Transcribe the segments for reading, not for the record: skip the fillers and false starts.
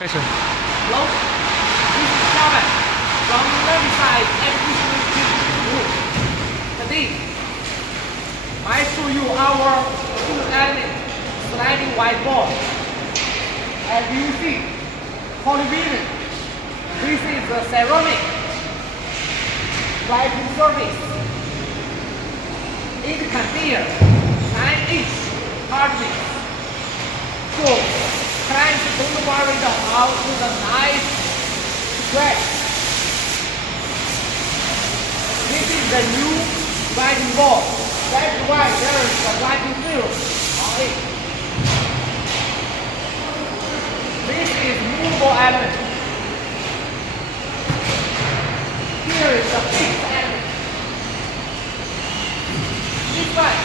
Hello, this is Kevin from Lonbest Enclosure. Today, I show you our single element sliding whiteboard. As you see, polyvinyl. This is a ceramic writing surface. It contains 9-inch hardness. So, clients don't worry about the nice scratch. This is the new writing board. That's why there is a writing film on it. This is movable element. Here is the fixed element. This one,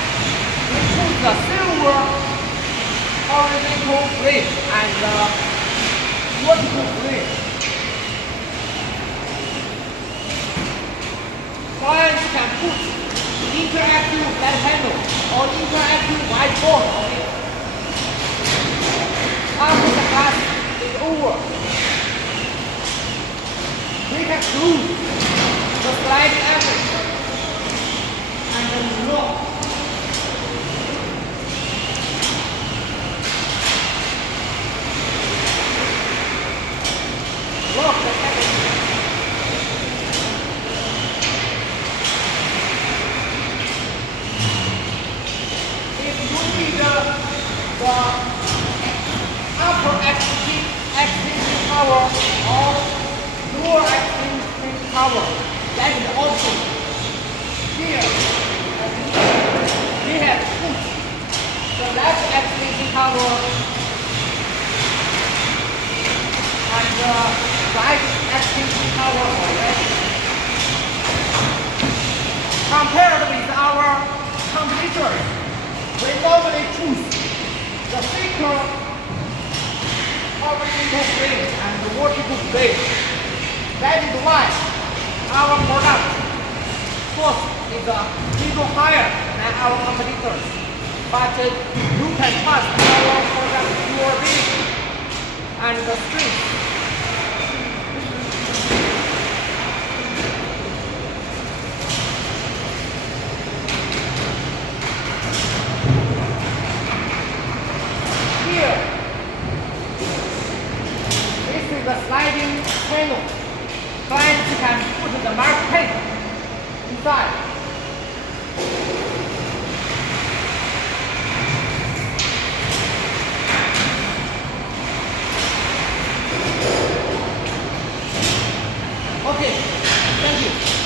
we choose the silver horizontal frame and vertical frame. Clients can put interactive flat panel or interactive whiteboard on it. After the class is over, we can glue the slide element and then lock. Lock the package. If you need the upper extension power or lower extension power, that is also here. We have put the left extension power and the right extension power already. Compared with our competitors, we normally choose the thicker horizontal frame and the vertical frame. That is why our product cost is a little higher than our competitors. But you can trust our product durability and the strength. The sliding panel. Clients can put the mark pen inside. Okay, thank you.